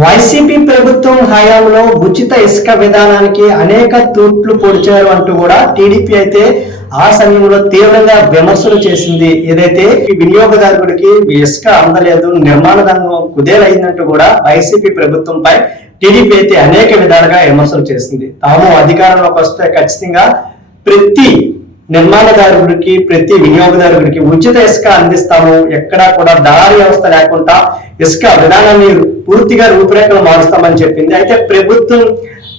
YCP ప్రభుత్వం హయాంలో ఉచిత ఇసుక విధానానికి అనేక తూట్లు పొడిచారు అంటూ కూడా టీడీపీ అయితే ఆ సమయంలో తీవ్రంగా విమర్శలు చేసింది. ఏదైతే ఈ వినియోగదారుడికి ఇసుక అందలేదు నిర్మాణ రంగం కుదేలైందంటూ కూడా వైసీపీ ప్రభుత్వంపై టీడీపీ అయితే అనేక విధాలుగా విమర్శలు చేసింది. తాము అధికారంలోకి వస్తే ఖచ్చితంగా ప్రతి నిర్మాణదారుడికి ప్రతి వినియోగదారుడికి ఉచిత ఇసుక అందిస్తాము. ఎక్కడా కూడా దళారీ వ్యవస్థ లేకుండా ఇసుక విధానాన్ని పూర్తిగా రూపురేఖలు మారుస్తామని చెప్పింది. అయితే ప్రభుత్వం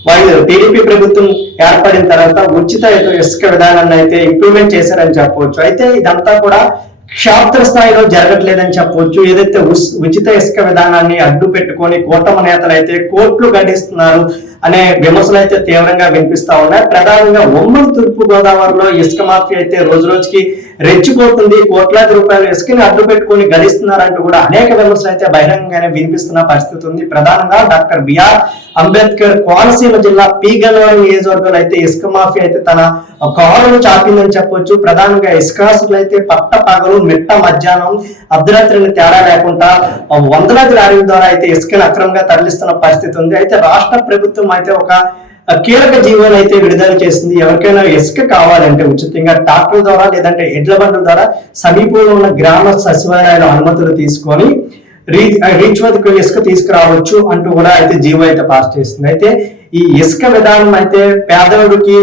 వాళ్ళు టీడీపీ ప్రభుత్వం ఏర్పడిన తర్వాత ఉచిత ఇసుక విధానాన్ని అయితే ఇంప్లిమెంట్ చేశారని చెప్పవచ్చు. అయితే ఇదంతా కూడా క్షేత్ర స్థాయిలో జరగట్లేదని చెప్పవచ్చు. ఏదైతే ఉస్- ఉచిత ఇసుక విధానాన్ని అడ్డు పెట్టుకొని కూటమి నేతలు అయితే కోట్లు గడిస్తున్నారు అనే విమర్శలు అయితే తీవ్రంగా వినిపిస్తా ఉన్నాయి. ప్రధానంగా ఉమ్మడి తూర్పు గోదావరిలో ఇసుక మాఫీ అయితే రోజు రోజుకి రెచ్చిపోతుంది. కోట్లాది రూపాయలు ఇసుకని అడ్డు పెట్టుకొని గడిస్తున్నారంటూ కూడా అనేక విమర్శలు అయితే బహిరంగంగానే వినిపిస్తున్న పరిస్థితి ఉంది. ప్రధానంగా డాక్టర్ బిఆర్ అంబేద్కర్ కోనసీమ జిల్లా పి నియోజకవర్గంలో అయితే ఇసుక మాఫియా అయితే తన కారును చాపిందని చెప్పొచ్చు. ప్రధానంగా ఇసుకాసులు అయితే పట్ట పగలు మిట్ట మధ్యాహ్నం అర్ధరాత్రిని తేడా లేకుండా వందలాది లారీల ద్వారా అయితే ఇసుకను అక్రమంగా తరలిస్తున్న పరిస్థితి ఉంది. అయితే రాష్ట్ర ప్రభుత్వం అయితే ఒక కీలక జీవోలు అయితే విడుదల చేసింది ఎవరికైనా ఇసుక కావాలంటే ఉచితంగా ట్రాక్టర్ ద్వారా లేదంటే ఎడ్ల బండ్ల ద్వారా సమీపంలో ఉన్న గ్రామ సచివాలయాల అనుమతులు తీసుకొని రీచ్ రీచ్ వద్దకు ఇసుక తీసుకురావచ్చు అంటూ కూడా అయితే జీవో అయితే పాస్ చేస్తుంది అయితే ఈ ఇసుక విధానం అయితే పేదవుడికి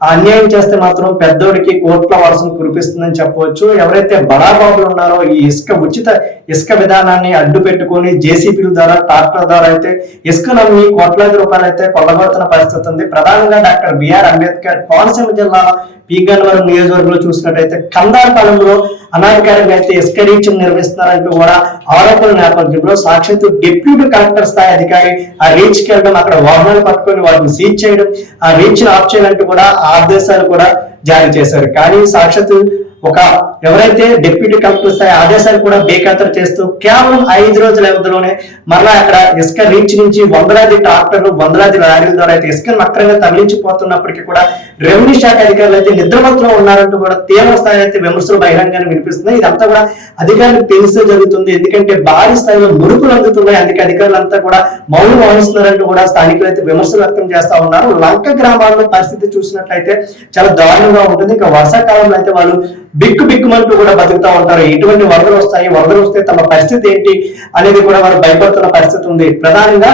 అన్యాయం చేస్తే మాత్రం పెద్దోడికి కోట్ల వర్షం కురిపిస్తుందని చెప్పవచ్చు. ఎవరైతే బడాబాబులు ఉన్నారో ఈ ఇసుక ఉచిత ఇసుక విధానాన్ని అడ్డు పెట్టుకొని జేసీబీల ద్వారా ట్రాక్టర్ ద్వారా అయితే ఇసుక నమ్మి కోట్లాది రూపాయలు అయితే కొల్లగొడుతున్న పరిస్థితి ఉంది. ప్రధానంగా డాక్టర్ బిఆర్ అంబేద్కర్ కోనసీమ జిల్లా పి గన్నవరం నియోజకవర్గంలో చూసినట్టయితే కందారపాలెంలో అనాధికారంగా అయితే ఇసుక నిర్వహిస్తున్నారంటూ కూడా ఆరోపణల నేపథ్యంలో సాక్షాత్తు డిప్యూటీ కలెక్టర్ స్థాయి అధికారి ఆ రీచ్కి వెళ్ళడం అక్కడ వాహనాలు పట్టుకొని వాటిని సీజ్ చేయడం ఆ రీచ్ని ఆఫ్ చేయాలంటూ కూడా ఆదేశాలు కూడా జారీ చేశారు. కానీ సాక్షాత్ ఒక ఎవరైతే డిప్యూటీ కలెక్టర్ స్థాయి ఆదేశాలు కూడా బేఖాతరు చేస్తూ కేవలం ఐదు రోజుల వ్యవధిలోనే మరలా అక్కడ ఇసుక రీచ్ నుంచి వందలాది ట్రాక్టర్లు వందలాది లారీల ద్వారా అయితే ఇసుకను అక్రంగా తరలించిపోతున్నప్పటికీ కూడా రెవెన్యూ శాఖ అధికారులు అయితే నిద్రమత్తులో ఉన్నారంటూ కూడా తీవ్ర స్థాయి అయితే విమర్శలు బహిరంగంగా వినిపిస్తున్నాయి. ఇదంతా కూడా అధికారులకు తెలిసే జరుగుతుంది. ఎందుకంటే భారీ స్థాయిలో మురుకులు అందుతున్నాయి. అందుకే అధికారులంతా కూడా మౌనం వహిస్తున్నారంటూ కూడా స్థానికులు అయితే విమర్శలు వ్యక్తం చేస్తా ఉన్నారు. లంక గ్రామాల్లో పరిస్థితి చూసినట్లయితే చాలా దారుణంగా ఉంటుంది. ఇంకా వర్షాకాలంలో అయితే వాళ్ళు బిక్కు బిక్కుమంటూ కూడా బతుకుతా ఉంటారు. ఎటువంటి వరదలు వస్తాయి. వరదలు వస్తే తమ పరిస్థితి ఏంటి అనేది కూడా వారు భయపడుతున్న పరిస్థితి ఉంది. ప్రధానంగా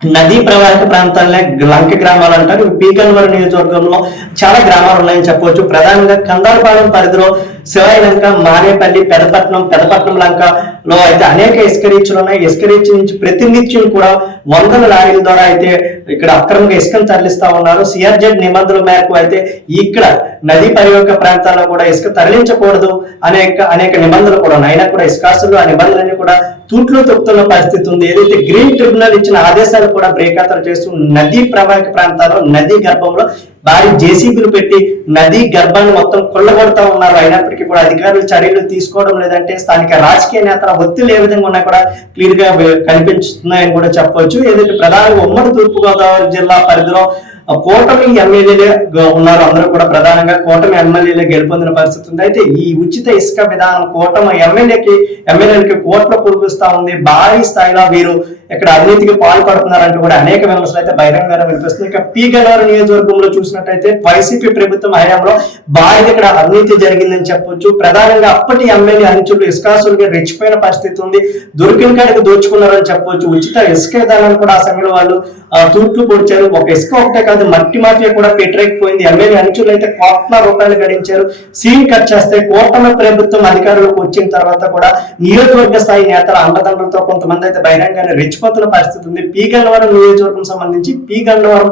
నదీ ప్రవాహిత ప్రాంతాలనే లంక గ్రామాలు అంటారు. పీకన్వర్ నియోజకవర్గంలో చాలా గ్రామాలు ఉన్నాయని చెప్పవచ్చు. ప్రధానంగా కందారపాలెం పరిధిలో శివాయి లంక మానేపల్లి పెదపట్నం పెదపట్నం లంకలో అయితే అనేక ఇసుక రీచ్లు ఉన్నాయి. ఇసుక రీచ్ నుంచి ప్రతినిత్యం కూడా వందల లారీల ద్వారా అయితే ఇక్కడ అక్రమంగా ఇసుకను తరలిస్తా ఉన్నారు. సిఆర్జెడ్ నిబంధనల మేరకు అయితే ఇక్కడ నదీ పరివాహక ప్రాంతాల్లో కూడా ఇసుక తరలించకూడదు అనేక అనేక నిబంధనలు కూడా ఉన్నాయి. అయినా కూడా ఇసుకాసులు ఆ నిబంధనలన్నీ కూడా తూట్లో తొక్కుతున్న పరిస్థితి ఉంది. ఏదైతే గ్రీన్ ట్రిబ్యునల్ ఇచ్చిన ఆదేశాలు కూడా బ్రేకాతలు చేస్తూ నదీ ప్రవాహక ప్రాంతాల్లో నదీ గర్భంలో భారీ జేసీబీలు పెట్టి నదీ గర్భాన్ని మొత్తం కొల్లగొడతా ఉన్నారు. అయినప్పటికీ కూడా అధికారులు చర్యలు తీసుకోవడం లేదంటే స్థానిక రాజకీయ నేతల ఒత్తిళ్ళు ఏ విధంగా ఉన్నా కూడా క్లియర్గా కనిపిస్తున్నాయని కూడా చెప్పవచ్చు. ఏదైతే ప్రధానంగా ఉమ్మడి తూర్పుగోదావరి జిల్లా పరిధిలో కూటమి ఎమ్మెల్యేలే ఉన్నారు. అందరూ కూడా ప్రధానంగా కూటమి ఎమ్మెల్యేలే గెలుపొందిన పరిస్థితి ఉంది. అయితే ఈ ఉచిత ఇసుక విధానం కూటమి ఎమ్మెల్యేకి ఎమ్మెల్యేలకి కోట్లు కురిపిస్తా ఉంది. భారీ స్థాయిలో వీరు ఇక్కడ అవినీతికి పాల్పడుతున్నారంటూ కూడా అనేక విమర్శలు అయితే బహిరంగంగా వినిపిస్తుంది ఇక పీ గన్నవరం నియోజకవర్గంలో చూసినట్టయితే వైసీపీ ప్రభుత్వం హయాంలో భారీ ఇక్కడ అవినీతి జరిగిందని చెప్పొచ్చు. ప్రధానంగా అప్పటి ఎమ్మెల్యే అంచులు ఇసుకాసులుగా రెచ్చిపోయిన పరిస్థితి ఉంది. దొరికిన కాడికి దోచుకున్నారని చెప్పొచ్చు. ఉచిత ఇసుక విధానాన్ని కూడా ఆ సమయంలో వాళ్ళు ఆ, తూట్లు పొడిచారు. ఒక ఇసుక ఒకటే కాదు కాదు మట్టి మాఫియా కూడా పెట్టరేకపోయింది ఎమ్మెల్యే అంచులు అయితే కోట్ల రూపాయలు గడించారు. సీన్ కట్ చేస్తే కూటమి ప్రభుత్వం అధికారంలోకి వచ్చిన తర్వాత కూడా నియోజకవర్గ స్థాయి నేతల అండదండలతో కొంతమంది అయితే బహిరంగానే రెచ్చిపోతున్న పరిస్థితి ఉంది. పీ. గన్నవరం నియోజకవర్గం సంబంధించి పీ. గన్నవరం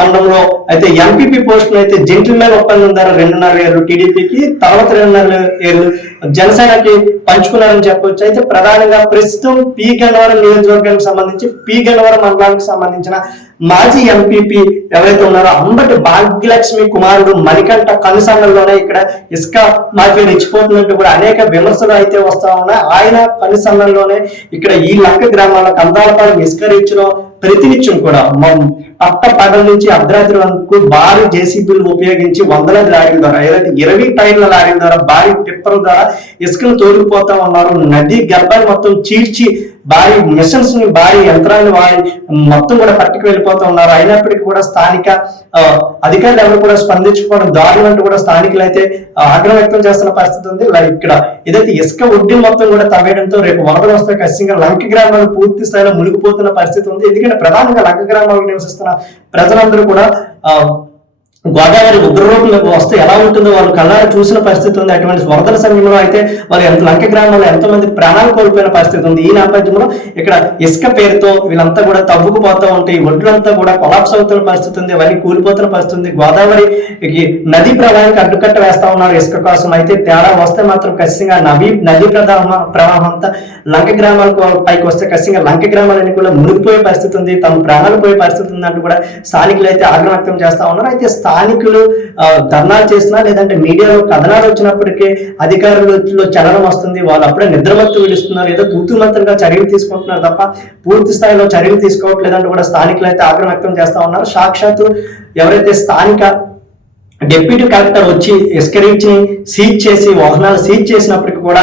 మండలంలో అయితే ఎంపీపీ పోస్టులు అయితే జెంటిల్మెన్ ఒప్పందం ద్వారా రెండున్నర ఏళ్ళు టీడీపీకి తర్వాత రెండున్నర ఏళ్ళు జనసేనకి పంచుకున్నారని చెప్పవచ్చు అయితే ప్రధానంగా ప్రస్తుతం పీ. గన్నవరం నియోజకవర్గానికి సంబంధించి పీ. గన్నవరం మండలానికి సంబంధించిన మాజీ ఎంపీపీ ఎవరైతే ఉన్నారో అంబటి భాగ్యలక్ష్మి కుమారుడు మణికంఠ కనుసన్నల్లోనే ఇక్కడ ఇసుక మాఫియా రెచ్చిపోతున్నట్టు కూడా అనేక విమర్శలు అయితే వస్తా ఉన్నాయి. ఆయన కనుసన్నల్లోనే ఇక్కడ ఈ లక్క గ్రామాల కందాలపాలెం ఇసుక రీచ్లో ప్రతినిత్యం కూడా పట్ట పగల నుంచి అర్ధరాత్రి వరకు భారీ జేసీబీలు ఉపయోగించి వందలాది లారీల ద్వారా ఏదైతే ఇరవై టైర్ల లారీల ద్వారా భారీ టిప్పర్ ద్వారా ఇసుకను తోలుకుపోతా ఉన్నారు. నది గర్భాన్ని మొత్తం చీల్చి భారీ మిషన్స్ని భారీ యంత్రాలను వాడి మొత్తం కూడా పట్టుకు వెళ్ళిపోతూ ఉన్నారు. అయినప్పటికీ కూడా స్థానిక అధికారులు ఎవరు కూడా స్పందించుకోవడం దారుణం అంటూ కూడా స్థానికులు అయితే ఆగ్రహం వ్యక్తం చేస్తున్న పరిస్థితి ఉంది. ఇక్కడ ఏదైతే ఇసుక ఒడ్డి మొత్తం కూడా తవ్వేయడంతో రేపు వరదలు వస్తే ఖచ్చితంగా లంక గ్రామాలు పూర్తి స్థాయిలో మునిగిపోతున్న పరిస్థితి ఉంది. ఎందుకంటే ప్రధానంగా లంక గ్రామాలు నివసిస్తున్న ప్రజలందరూ కూడా గోదావరి ఉగ్రరూపంలోకి వస్తే ఎలా ఉంటుందో వాళ్ళు కళ్ళారా చూసిన పరిస్థితి ఉంది. అటువంటి వరదల సమయంలో అయితే వాళ్ళు ఎంత లంక గ్రామంలో ఎంతో మంది ప్రాణాలు కోల్పోయిన పరిస్థితి ఉంది. ఈ నేపథ్యంలో ఇక్కడ ఇసుక పేరుతో వీళ్ళంతా కూడా తవ్వుకుపోతూ ఉంటే ఈ ఒడ్లంతా కూడా కొలాప్స్ అవుతున్న పరిస్థితి ఉంది. అవన్నీ కూలిపోతున్న పరిస్థితి ఉంది. గోదావరి నది నదీ ప్రవాహానికి అడ్డుకట్ట వేస్తా ఉన్నారు ఇసుక కోసం. అయితే తేడా వస్తే మాత్రం ఖచ్చితంగా నవీ నదీ ప్రవాహం ప్రవాహం అంతా లంక గ్రామాలకు పైకి వస్తే ఖచ్చితంగా లంక గ్రామాలన్నీ కూడా మునిగిపోయే పరిస్థితి ఉంది. తమ ప్రాణాలు పోయే పరిస్థితి ఉందంటూ కూడా స్థానికులు అయితే ఆగ్రహం వ్యక్తం చేస్తా ఉన్నారు. అయితే స్థానికులు ధర్నాలు చేసినా లేదంటే మీడియాలో కథనాలు వచ్చినప్పటికీ అధికారులలో చలనం వస్తుంది. వాళ్ళు అప్పుడే నిద్రమత్తు విడుస్తున్నారు. ఏదో తూతు మంత్రంగా చర్యలు తీసుకుంటున్నారు తప్ప పూర్తి స్థాయిలో చర్యలు తీసుకోవట్లేదంటూ కూడా స్థానికులు అయితే ఆగ్రహం వ్యక్తం చేస్తా ఉన్నారు. సాక్షాత్తు ఎవరైతే స్థానిక డిప్యూటీ కలెక్టర్ వచ్చి ఇసుక రీచ్ సీజ్ చేసి వాహనాలు సీజ్ చేసినప్పటికీ కూడా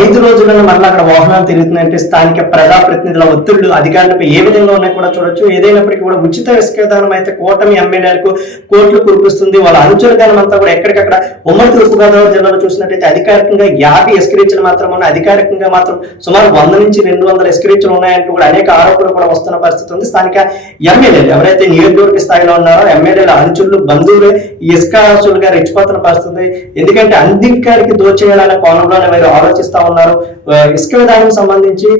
ఐదు రోజులను మరలా అక్కడ వాహనాలు తిరుగుతుందంటే స్థానిక ప్రజాప్రతినిధుల ఒత్తిళ్ళు అధికారులపై ఏ విధంగా ఉన్నాయి కూడా చూడొచ్చు. ఏదైనప్పటికీ కూడా ఉచిత ఇసుక విధానం అయితే కూటమి ఎమ్మెల్యేలకు కోట్లు కురిపిస్తుంది. వాళ్ళ అనుచరుల గానం అంతా కూడా ఎక్కడికక్కడ ఉమ్మడి తూర్పుగోదావరి జిల్లాలో చూసినట్టయితే అధికారికంగా యాభై ఇసుక రీచ్లు మాత్రం అధికారికంగా మాత్రం సుమారు వంద నుంచి రెండు వందల ఇసుక రీచ్లు ఉన్నాయంటూ కూడా అనేక ఆరోపణలు కూడా వస్తున్న పరిస్థితి ఉంది. స్థానిక ఎమ్మెల్యేలు ఎవరైతే నియోజకవర్గ స్థాయిలో ఉన్నారో ఎమ్మెల్యేల అనుచరులు బంధువులు ఇసుక ఇసుక గారు రెచ్చిపోతున్న పరిస్థితి. ఉంది. ఎందుకంటే అధికారికి దోచేయాలనే కోణంలోనే మీరు ఆలోచిస్తా ఉన్నారు. ఇసుక విధానం సంబంధించి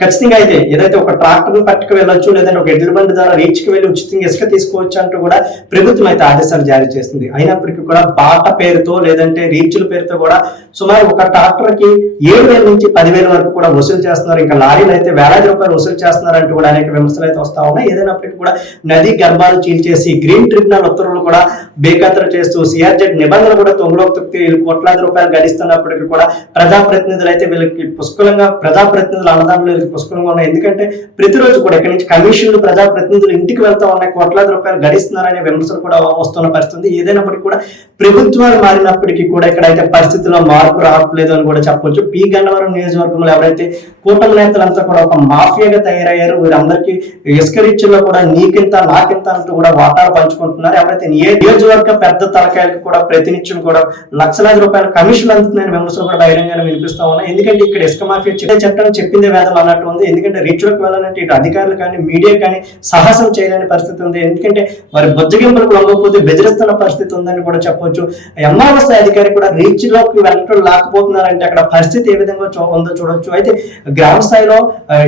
ఖచ్చితంగా అయితే ఏదైతే ఒక ట్రాక్టర్ పట్టుకు వెళ్ళొచ్చు లేదంటే ఒక ఎడ్ల బండి ద్వారా రీచ్కి వెళ్ళి ఉచితంగా ఇసుక తీసుకోవచ్చు అంటూ కూడా ప్రభుత్వం అయితే ఆదేశాలు జారీ చేస్తుంది అయినప్పటికీ కూడా బాట పేరుతో లేదంటే రీచ్ల పేరుతో కూడా సుమారు ఒక ట్రాక్టర్కి ఏడు వేల నుంచి పదివేల వరకు కూడా వసూలు చేస్తున్నారు. ఇంకా లారీలు అయితే వేలాది రూపాయలు వసూలు చేస్తున్నారు అంటూ కూడా అనేక విమర్శలు అయితే వస్తా ఉన్నాయి. ఏదైనప్పటికీ కూడా నది గర్భాలు చీల్చేసి గ్రీన్ ట్రిబ్యునల్ ఉత్తర్వులు కూడా బేఖాతరు చేస్తూ సిఆర్జెడ్ నిబంధనలు కూడా తొంగలోకి తొక్కి కోట్లాది రూపాయలు గడిస్తున్నప్పటికీ కూడా ప్రజాప్రతినిధులు అయితే వీళ్ళకి పుష్కలంగా ప్రజాప్రతినిధులు అన్నదానులు వీళ్ళకి పుష్కలంగా ఉన్నాయి. ఎందుకంటే ప్రతిరోజు కూడా ఇక్కడ నుంచి కమిషన్లు ప్రజాప్రతినిధులు ఇంటికి వెళ్తా ఉన్నాయి. కోట్లాది రూపాయలు గడిస్తున్నారనే విమర్శలు కూడా వస్తున్న పరిస్థితి ఏదైనప్పటికీ కూడా ప్రభుత్వాలు మారినప్పటికీ కూడా ఇక్కడ అయితే పరిస్థితుల్లో మార్పు రావట్లేదు అని కూడా చెప్పొచ్చు. పి. గన్నవరం నియోజకవర్గంలో ఎవరైతే కూటమి నేతలంతా కూడా ఒక మాఫియాగా తయారయ్యారు వీరందరికీ ఇసుక కూడా నీకింత నాకింత అంటూ కూడా వాటాలు పంచుకుంటున్నారు. ఎవరైతే నియోజక నియోజకవర్గ పెద్ద తలకాయలకు కూడా ప్రతినిత్యం కూడా లక్షలాది రూపాయల కమిషన్ అందుతుందని విమర్శలు కూడా బహిరంగంగా వినిపిస్తా ఉన్నాయి ఎందుకంటే ఇక్కడ ఇసుక మాఫియా చిన్న చట్టం చెప్పిందే వేదం అన్నట్టు ఉంది. ఎందుకంటే రీచ్లకు వెళ్ళాలంటే ఇటు అధికారులు కానీ మీడియా కానీ సాహసం చేయలేని పరిస్థితి ఉంది. ఎందుకంటే వారి బొజ్జగింపులకు లొంగకపోతే బెదిరిస్తున్న పరిస్థితి ఉందని కూడా చెప్పొచ్చు. ఎంఆర్ఎస్ఐ అధికారి కూడా రీచ్లోకి వెళ్ళటం లేకపోతున్నారంటే అక్కడ పరిస్థితి ఏ విధంగా ఉందో చూడొచ్చు. అయితే గ్రామ స్థాయిలో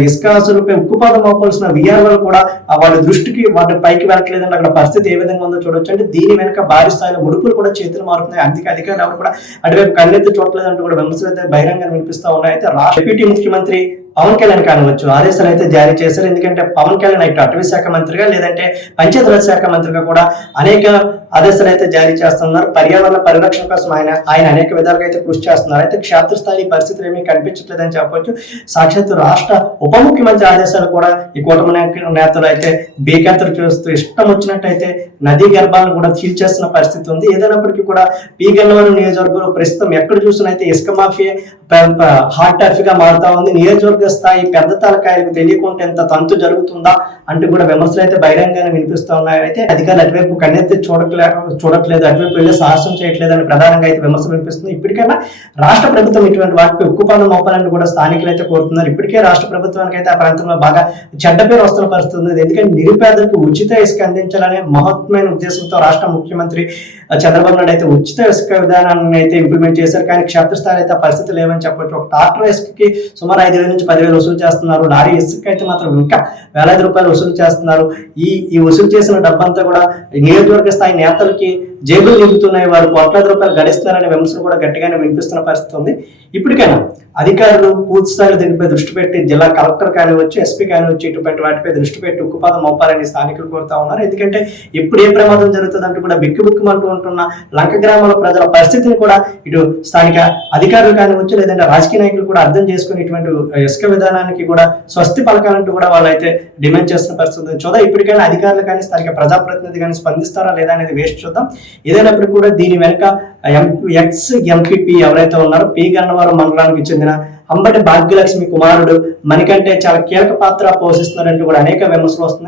ఇసుక ఆశలపై ఉక్కుపాదం మోపాల్సిన విఆర్ఓలు కూడా వాళ్ళ దృష్టికి వాటి పైకి వెళ్ళట్లేదంటే అక్కడ పరిస్థితి ఏ విధంగా ఉందో చూడొచ్చు. అంటే దీని కనుక భారీ స్థాయిలో ముడుపులు కూడా చేతులు మారుతున్నాయి. అందుకే అధికారులు ఎవరు కూడా అటువైపు కన్నెత్తి చూడలేదంటూ కూడా విమర్శలు అయితే బహిరంగంగా వినిపిస్తా ఉన్నాయి. అయితే రాష్ట్ర డిప్యూటీ ముఖ్యమంత్రి పవన్ కళ్యాణ్ కానివచ్చు ఆదేశాలు అయితే జారీ చేశారు. ఎందుకంటే పవన్ కళ్యాణ్ ఇటు అటవీ శాఖ మంత్రిగా లేదంటే పంచాయతీరాజ్ శాఖ మంత్రిగా కూడా అనేక ఆదేశాలు అయితే జారీ చేస్తున్నారు. పర్యావరణ పరిరక్షణ కోసం ఆయన ఆయన అనేక విధాలుగా అయితే కృషి చేస్తున్నారు. అయితే క్షేత్రస్థాయి పరిస్థితులు ఏమీ కనిపించట్లేదని చెప్పొచ్చు. సాక్షాత్తు రాష్ట్ర ఉప ముఖ్యమంత్రి ఆదేశాలు కూడా ఈ కూటమి నేతలు అయితే బీకేతలు చూస్తూ ఇష్టం వచ్చినట్టయితే నదీ గర్భాలను కూడా చీల్చేస్తున్న పరిస్థితి ఉంది. ఏదైనప్పటికీ కూడా పీ గన్నవరం నియోజకవర్గంలో ప్రస్తుతం ఎక్కడ చూసినా అయితే ఇసుక మాఫియా హాట్ టఫ్గా మారుతా ఉంది. నియోజకవర్గ స్థాయి పెద్ద తలకాయలకు తెలియకుండా ఎంత తంతు జరుగుతుందా అంటూ కూడా విమర్శలు అయితే బహిరంగంగా వినిపిస్తూ ఉన్నాయి. అయితే అధికారులు అటువైపు కన్నెత్తి చూడట్లే చూడట్లేదు అటువైపు వెళ్ళి సాహసం చేయట్లేదు అని ప్రధానంగా అయితే విమర్శలు వినిపిస్తుంది ఇప్పటికైనా రాష్ట్ర ప్రభుత్వం ఇటువంటి వాటిపై ఉక్కుపాదం మోపాలని కూడా స్థానికులు అయితే కోరుతున్నారు. ఇప్పటికే రాష్ట్ర ప్రభుత్వానికి అయితే ఆ ప్రాంతంలో బాగా చెడ్డ పేరు వస్తున్న పరిస్థితి ఎందుకంటే నిరుపేదలకు ఉచిత ఇసుక అందించాలనే మహత్వమైన ఉద్దేశంతో రాష్ట్ర ముఖ్యమంత్రి చంద్రబాబు నాయుడు అయితే ఉచిత ఇసుక విధానాన్ని అయితే ఇంప్లిమెంట్ చేశారు. కానీ క్షేత్రస్థాయిలో అయితే ఆ పరిస్థితి లేవని చెప్పొచ్చు. ఒక ట్రాక్టర్ ఇసుకకి సుమారు ఐదు వేల నుంచి పదివేలు వసూలు చేస్తున్నారు. లారీ ఇసుక అయితే మాత్రం ఇంకా వేలాది రూపాయలు వసూలు చేస్తున్నారు. ఈ ఈ వసూలు చేసిన డబ్బంతా కూడా నియోజకవర్గ స్థాయి నేతలకి జేబులు నింపుతున్నాయి వారు కోట్లాది రూపాయలు గడిస్తున్నారనే విమర్శలు కూడా గట్టిగానే వినిపిస్తున్న పరిస్థితి ఉంది. ఇప్పటికైనా అధికారులు పూర్తి స్థాయిలో దీనిపై దృష్టి పెట్టి జిల్లా కలెక్టర్ కానివచ్చు ఎస్పీ కానివచ్చు ఇటువంటి వాటిపై దృష్టి పెట్టి ఉక్కుపాదం మోపాలని స్థానికులు కోరుతా ఉన్నారు. ఎందుకంటే ఇప్పుడు ఏ ప్రమాదం జరుగుతుందంటూ కూడా బిక్కుబిక్కుమంటూ ఉంటున్న లంక గ్రామాల ప్రజల పరిస్థితిని కూడా ఇటు స్థానిక అధికారులు కానివచ్చు లేదంటే రాజకీయ నాయకులు కూడా అర్థం చేసుకుని ఇటువంటి ఇసుక విధానానికి కూడా స్వస్తి పలకాలంటూ కూడా వాళ్ళైతే డిమాండ్ చేస్తున్న పరిస్థితి చూద్దాం ఇప్పటికైనా అధికారులు కానీ స్థానిక ప్రజాప్రతినిధి కానీ స్పందిస్తారా లేదా అనేది వేస్ట్ చూద్దాం. ఏదైనప్పుడు కూడా దీని వెనుక ఎక్స్ ఎంపీపీ ఎవరైతే ఉన్నారో పి గన్నవరం మండలానికి చెందిన అంబటి భాగ్యలక్ష్మి కుమారుడు మణికంటే చాలా కీలక పాత్ర పోషిస్తున్నారంటూ కూడా అనేక విమర్శలు వస్తున్నాయి.